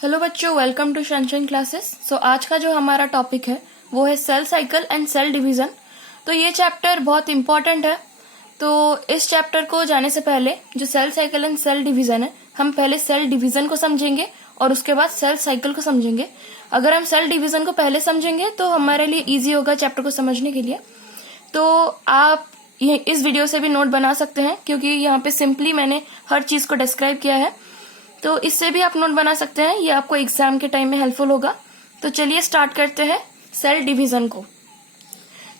Hello बच्चों, welcome to Sunshine Classes. So आज का जो हमारा टॉपिक है वो है cell cycle and cell division. तो ये चैप्टर बहुत इंपॉर्टेंट है। तो इस चैप्टर को जाने से पहले जो cell cycle and cell division है, हम पहले सेल डिवीजन को समझेंगे और उसके बाद सेल साइकिल को समझेंगे। अगर हम सेल डिवीजन को पहले समझेंगे तो हमारे लिए ईजी होगा चैप्टर को समझने के लिए। तो आप ये इस वीडियो से भी नोट बना सकते हैं, क्योंकि यहाँ पे सिंपली मैंने हर चीज को डिस्क्राइब किया है। तो इससे भी आप नोट बना सकते हैं, ये आपको एग्जाम के टाइम में हेल्पफुल होगा। तो चलिए स्टार्ट करते हैं सेल डिवीजन को।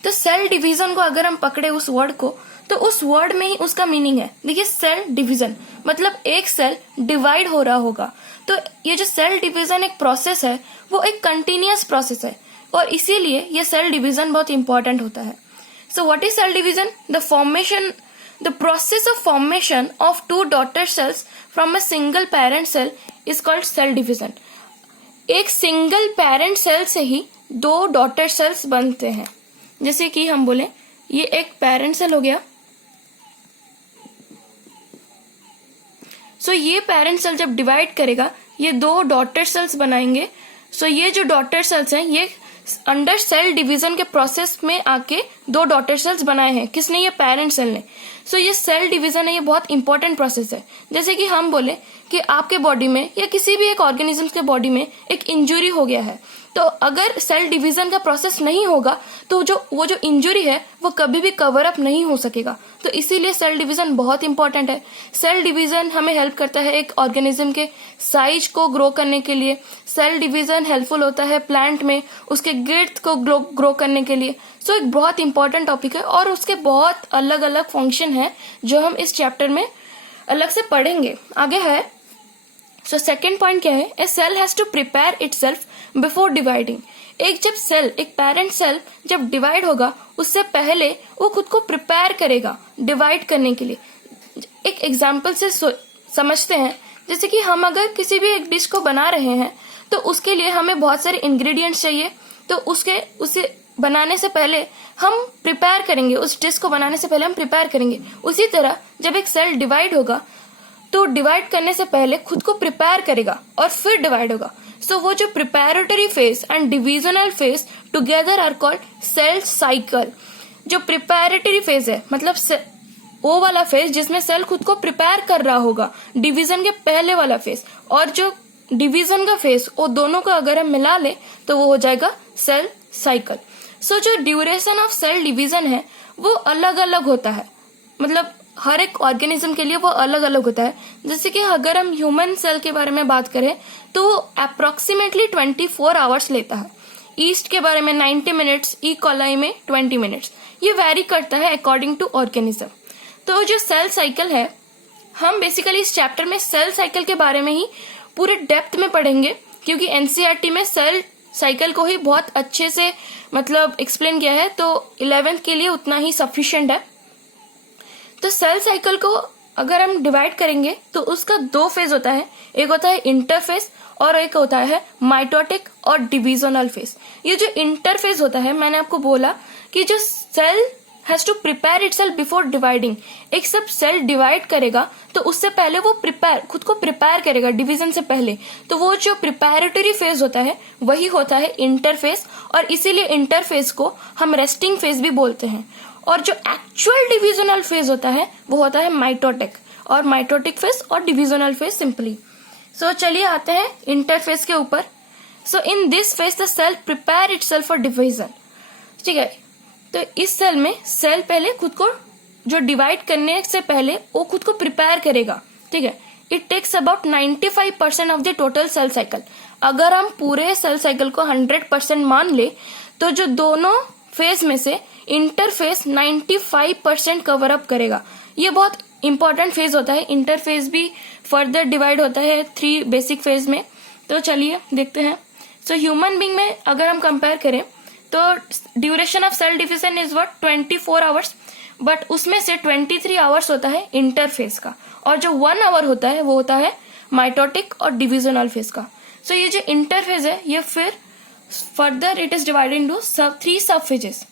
तो सेल डिवीजन को अगर हम पकड़े उस वर्ड को, तो उस वर्ड में ही उसका मीनिंग है। देखिए, सेल डिवीजन मतलब एक सेल डिवाइड हो रहा होगा। तो ये जो सेल डिवीजन एक प्रोसेस है, वो एक कंटिन्यूअस प्रोसेस है, और इसीलिए ये सेल डिवीजन बहुत इंपॉर्टेंट होता है। So what is cell division? The process of formation of two daughter cells from a single parent cell is called cell division. एक सिंगल पेरेंट सेल से ही दो डॉटर सेल्स बनते हैं। जैसे कि हम बोले ये एक पेरेंट सेल हो गया। सो ये पेरेंट सेल जब डिवाइड करेगा, ये दो डॉटर सेल्स बनाएंगे। सो ये जो डॉटर सेल्स हैं, ये अंडर सेल डिवीजन के प्रोसेस में आके दो डॉटर सेल्स बनाए हैं। किसने? ये पेरेंट सेल ने। सो ये सेल डिवीजन है, ये बहुत इंपॉर्टेंट प्रोसेस है। जैसे कि हम बोले कि आपके बॉडी में या किसी भी एक ऑर्गेनिज्म के बॉडी में एक इंजुरी हो गया है, तो अगर सेल डिवीजन का प्रोसेस नहीं होगा तो वो जो इंजुरी है वो कभी भी कवर अप नहीं हो सकेगा। तो इसीलिए सेल डिवीजन बहुत इंपॉर्टेंट है। सेल डिवीजन हमें हेल्प करता है एक ऑर्गेनिज्म के साइज को ग्रो करने के लिए। सेल डिवीजन हेल्पफुल होता है प्लांट में उसके गिर्थ को ग्रो करने के लिए। सो एक बहुत इंपॉर्टेंट टॉपिक है, और उसके बहुत अलग अलग फंक्शन है जो हम इस चैप्टर में अलग से पढ़ेंगे। आगे है, सो सेकेंड पॉइंट क्या है? A cell has to prepare itself before dividing. एक पेरेंट सेल जब डिवाइड होगा, उससे पहले वो खुद को प्रिपेयर करेगा डिवाइड करने के लिए। एक एग्जाम्पल से समझते हैं। जैसे कि हम अगर किसी भी एक डिश को बना रहे हैं, तो उसके लिए हमें बहुत सारे इंग्रेडिएंट्स चाहिए। तो उसे बनाने से पहले हम प्रिपेयर करेंगे, उस डिश को बनाने से पहले हम प्रिपेयर करेंगे। उसी तरह जब एक सेल डिवाइड होगा, तो डिवाइड करने से पहले खुद को प्रिपेयर करेगा और फिर डिवाइड होगा। सो वो जो preparatory phase and divisional phase together are called cell cycle. जो प्रिपेरेटरी फेज है, मतलब वो वाला फेज जिसमें सेल खुद को प्रिपेयर कर रहा होगा, डिवीजन के पहले वाला फेज, और जो डिवीजन का फेज, वो दोनों को अगर हम मिला ले तो वो हो जाएगा सेल साइकिल। सो जो ड्यूरेशन ऑफ सेल डिवीजन है वो अलग अलग होता है, मतलब हर एक ऑर्गेनिज्म के लिए वो अलग अलग होता है। जैसे कि अगर हम ह्यूमन सेल के बारे में बात करें तो अप्रोक्सीमेटली 24 आवर्स लेता है। ईस्ट के बारे में 90 मिनट्स, ई कॉलाई में 20 मिनट्स। ये वेरी करता है अकॉर्डिंग टू ऑर्गेनिज्म। तो जो सेल साइकिल है, हम बेसिकली इस चैप्टर में सेल साइकिल के बारे में ही पूरे डेप्थ में पढ़ेंगे, क्योंकि एनसीईआरटी में सेल साइकिल को ही बहुत अच्छे से मतलब एक्सप्लेन किया है। तो 11th के लिए उतना ही सफिशिएंट है। तो सेल साइकिल को अगर हम डिवाइड करेंगे तो उसका दो फेज होता है। एक होता है इंटरफेज और एक होता है माइटोटिक और डिविजनल फेज। ये जो इंटरफेज होता है, मैंने आपको बोला कि जो cell has to prepare itself before dividing. एक सब सेल डिवाइड करेगा तो उससे पहले वो खुद को प्रिपेयर करेगा डिवीजन से पहले। तो वो जो प्रिपेरेटरी फेज होता है वही होता है इंटरफेज, और इसीलिए इंटरफेज को हम रेस्टिंग फेज भी बोलते हैं। और जो एक्चुअल डिविजनल फेज होता है वो होता है माइटोटिक, और माइटोटिक फेज और डिविजनल फेज सिंपली। सो चलिए आते हैं इंटरफेज के ऊपर। So in this phase the cell prepare itself for division. ठीक है, तो इस सेल में सेल पहले खुद को जो डिवाइड करने से पहले वो खुद को प्रिपेयर करेगा। ठीक है, it takes about 95% of the total cell cycle. अगर हम पूरे सेल साइकिल को 100% मान ले, तो जो दोनों फेज में से इंटरफेज 95% कवर अप करेगा। ये बहुत इंपॉर्टेंट फेज होता है। इंटरफेज भी फर्दर डिवाइड होता है 3 बेसिक फेज में। तो चलिए देखते हैं। सो ह्यूमन बीइंग में अगर हम कंपेयर करें तो duration of cell division is what 24 hours, but उसमें से 23 आवर्स होता है इंटरफेज का, और जो 1 आवर होता है वो होता है माइटोटिक और डिविजनल फेज का। सो ये जो इंटरफेज है, ये फिर further it is divided into 3 सब फेजेस।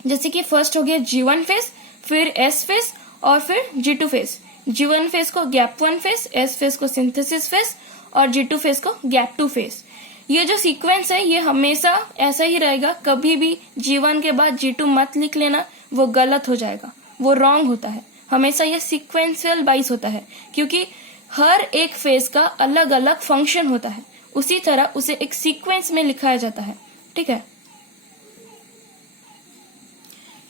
जैसे कि फर्स्ट हो गया G1 फेज, फिर S फेज और फिर G2 फेज। G1 फेज को गैप 1 फेज, S फेज को सिंथेसिस फेज और G2 फेज को गैप 2 फेज। ये जो सीक्वेंस है ये हमेशा ऐसा ही रहेगा, कभी भी G1 के बाद G2 मत लिख लेना, वो गलत हो जाएगा, वो रॉन्ग होता है। हमेशा ये सीक्वेंशियल वाइज होता है, क्योंकि हर एक फेज का अलग अलग फंक्शन होता है, उसी तरह उसे एक सीक्वेंस में लिखाया जाता है। ठीक है,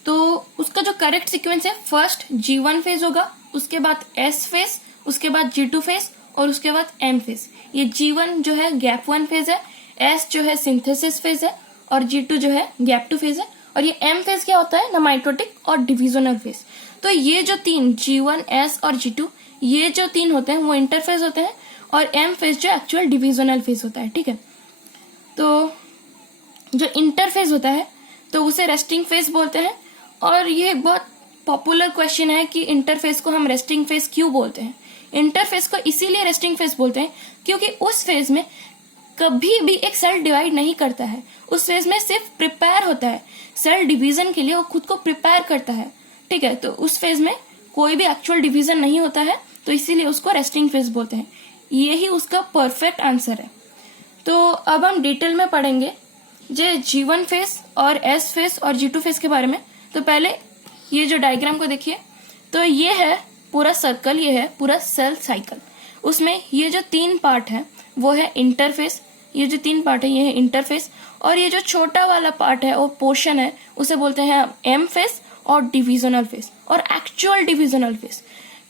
तो उसका जो करेक्ट सीक्वेंस है, फर्स्ट G1 फेज होगा, उसके बाद S फेज, उसके बाद G2 फेज और उसके बाद M फेज। ये G1 जो है गैप 1 फेज है, S जो है सिंथेसिस फेज है और G2 जो है गैप 2 फेज है। और ये M फेज क्या होता है ना, माइटोटिक और डिविजनल फेज। तो ये जो तीन G1, S और G2, ये जो तीन होते हैं वो इंटरफेज होते हैं, और M फेज जो एक्चुअल डिविजनल फेज होता है। ठीक है, तो जो इंटरफेज होता है तो उसे रेस्टिंग फेज बोलते हैं। और ये बहुत पॉपुलर क्वेश्चन है कि इंटरफेज को हम रेस्टिंग फेज क्यों बोलते हैं। इंटरफेज को इसीलिए रेस्टिंग फेज बोलते हैं क्योंकि उस फेज में कभी भी एक सेल डिवाइड नहीं करता है, उस फेज में सिर्फ प्रिपेयर होता है, सेल डिवीजन के लिए वो खुद को प्रिपेयर करता है। ठीक है, तो उस फेज में कोई भी एक्चुअल डिवीजन नहीं होता है, तो इसीलिए उसको रेस्टिंग फेज बोलते हैं। यही उसका परफेक्ट आंसर है। तो अब हम डिटेल में पढ़ेंगे जो G1 फेज और S फेज और G2 फेज के बारे में। तो पहले ये जो डायग्राम को देखिए, तो ये है पूरा सर्कल, ये है पूरा सेल साइकिल। उसमें ये जो तीन पार्ट है वो है इंटरफेस, ये जो तीन पार्ट है ये है इंटरफेस, और ये जो छोटा वाला पार्ट है वो पोर्शन है, उसे बोलते हैं M फेज और डिविजनल फेज और एक्चुअल डिविजनल फेज।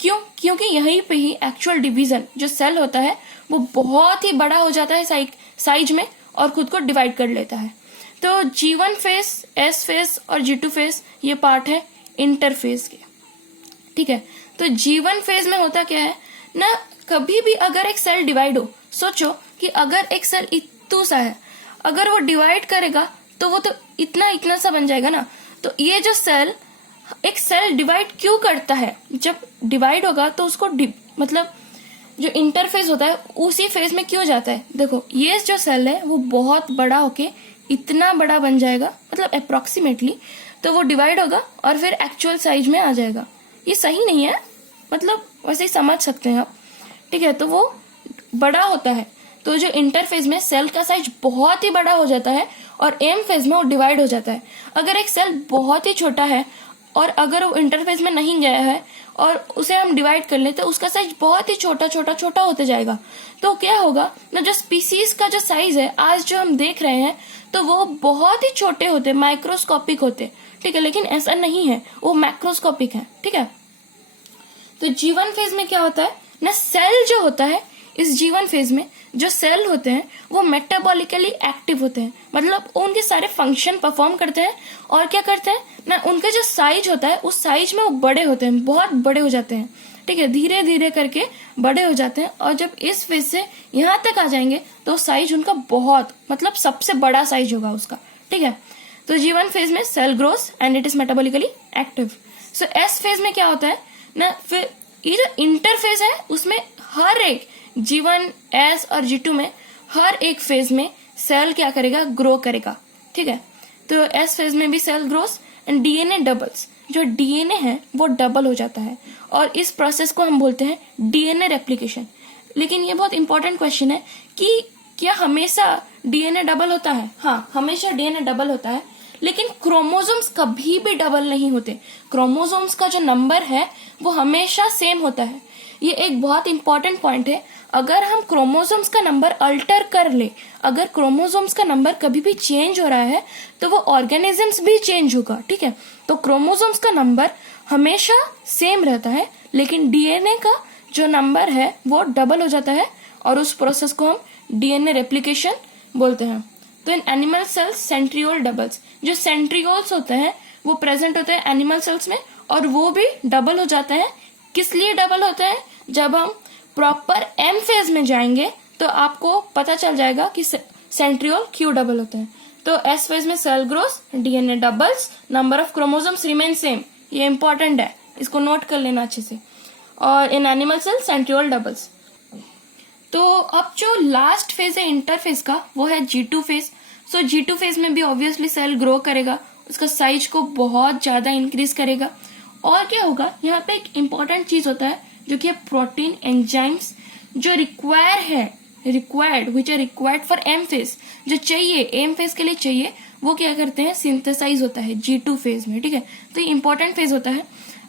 क्यों? क्योंकि यहीं पे ही एक्चुअल डिवीजन जो सेल होता है वो बहुत ही बड़ा हो जाता है साइज में और खुद को डिवाइड कर लेता है। तो G1 फेज, S फेज और G2 फेज ये पार्ट है इंटरफेज के। ठीक है, तो G1 फेज में होता क्या है ना, कभी भी अगर एक सेल डिवाइड हो, सोचो कि अगर एक सेल इतना सा है, अगर वो डिवाइड करेगा तो वो तो इतना सा बन जाएगा ना। तो ये जो सेल, एक सेल डिवाइड क्यों करता है, जब डिवाइड होगा तो उसको मतलब जो इंटरफेज होता है उसी फेज में क्यों जाता है। देखो ये जो सेल है वो बहुत बड़ा होके इतना बड़ा बन जाएगा, मतलब अप्रोक्सीमेटली, तो वो डिवाइड होगा और फिर एक्चुअल साइज में आ जाएगा। ये सही नहीं है, मतलब वैसे ही समझ सकते हैं आप। ठीक है, तो वो बड़ा होता है, तो जो इंटरफेज में सेल का साइज बहुत ही बड़ा हो जाता है और M फेज में वो डिवाइड हो जाता है। अगर एक सेल बहुत ही छोटा है और अगर वो इंटरफेज में नहीं गया है और उसे हम डिवाइड कर लें तो उसका साइज बहुत ही छोटा होते जाएगा। तो क्या होगा ना, जो स्पीसीज का जो साइज है आज जो हम देख रहे हैं तो वो बहुत ही छोटे होते, माइक्रोस्कोपिक होते। ठीक है, लेकिन ऐसा नहीं है, वो मैक्रोस्कोपिक है। ठीक है, तो G1 फेज में क्या होता है ना, सेल जो होता है इस G1 फेज में जो सेल होते हैं वो मेटाबॉलिकली एक्टिव होते हैं, मतलब उनके सारे फंक्शन परफॉर्म करते हैं और क्या करते हैं ना, उनका जो साइज होता है उस साइज में वो बड़े होते हैं, बहुत बड़े हो जाते हैं। ठीक है, धीरे धीरे करके बड़े हो जाते हैं और जब इस फेज से यहाँ तक आ जाएंगे तो साइज उनका बहुत, मतलब सबसे बड़ा साइज होगा उसका। ठीक है, तो G1 फेज में cell grows and it is metabolically active. So S phase में क्या होता है ना, फिर ये जो इंटरफेज है उसमें हर एक G1, S और G2 में हर एक फेज में सेल क्या करेगा, ग्रो करेगा। ठीक है, तो S फेज में भी cell grows and DNA doubles, जो DNA है वो डबल हो जाता है और इस प्रोसेस को हम बोलते हैं DNA रेप्लिकेशन। लेकिन ये बहुत इंपॉर्टेंट क्वेश्चन है कि क्या हमेशा DNA डबल होता है? हाँ, हमेशा DNA डबल होता है, लेकिन क्रोमोसोम्स कभी भी डबल नहीं होते। क्रोमोसोम्स का जो नंबर है वो हमेशा सेम होता है। ये एक बहुत इंपॉर्टेंट पॉइंट है। अगर हम क्रोमोसोम्स का नंबर अल्टर कर ले, अगर क्रोमोसोम्स का नंबर कभी भी चेंज हो रहा है तो वो ऑर्गेनिजम्स भी चेंज होगा। ठीक है, तो क्रोमोसोम्स का नंबर हमेशा सेम रहता है, लेकिन DNA का जो नंबर है वो डबल हो जाता है और उस प्रोसेस को हम DNA रेप्लिकेशन बोलते हैं। तो in animal cells centriole doubles, जो सेंट्रियोल्स होते हैं वो प्रेजेंट होते हैं एनिमल सेल्स में और वो भी डबल हो जाते हैं। किस लिए डबल होते हैं? जब हम प्रॉपर M फेज में जाएंगे तो आपको पता चल जाएगा कि सेंट्रियोल क्यों डबल होते हैं। तो S फेज में cell grows, DNA doubles, number of chromosomes remain same. ये इंपॉर्टेंट है, इसको नोट कर लेना अच्छे से। और in animal cell centriole doubles. तो अब जो लास्ट फेज है इंटरफेज का वो है G2 फेज। सो G2 फेज में भी ऑब्वियसली सेल ग्रो करेगा, उसका साइज को बहुत ज्यादा इंक्रीज करेगा। और क्या होगा, यहाँ पे एक इम्पॉर्टेंट चीज होता है जो कि प्रोटीन एंजाइम्स जो रिक्वायर है required which are required for M phase, जो चाहिए एम फेज के लिए चाहिए, वो क्या करते हैं, सिंथेसाइज होता है G2 फेज में, ठीक है। तो ये इंपॉर्टेंट फेज होता है।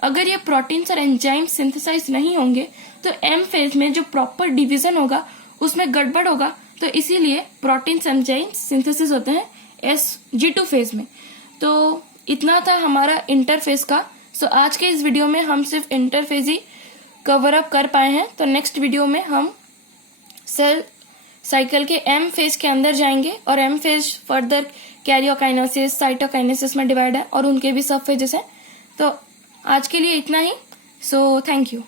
अगर ये प्रोटीन्स और एंजाइम सिंथेसाइज नहीं होंगे तो एम फेज में जो प्रॉपर डिवीजन होगा उसमें गड़बड़ होगा, तो इसीलिए प्रोटीन्स एंजाइम सिंथेसिस होते हैं G2 फेज में। तो इतना था हमारा इंटरफेज का। सो आज के इस वीडियो में हम सिर्फ इंटरफेज ही कवर अप कर पाए हैं। तो नेक्स्ट वीडियो में हम सेल साइकिल के एम फेज के अंदर जाएंगे और M phase further karyokinesis, cytokinesis में डिवाइड है और उनके भी सब फेजेस हैं। तो आज के लिए इतना ही। So thank you.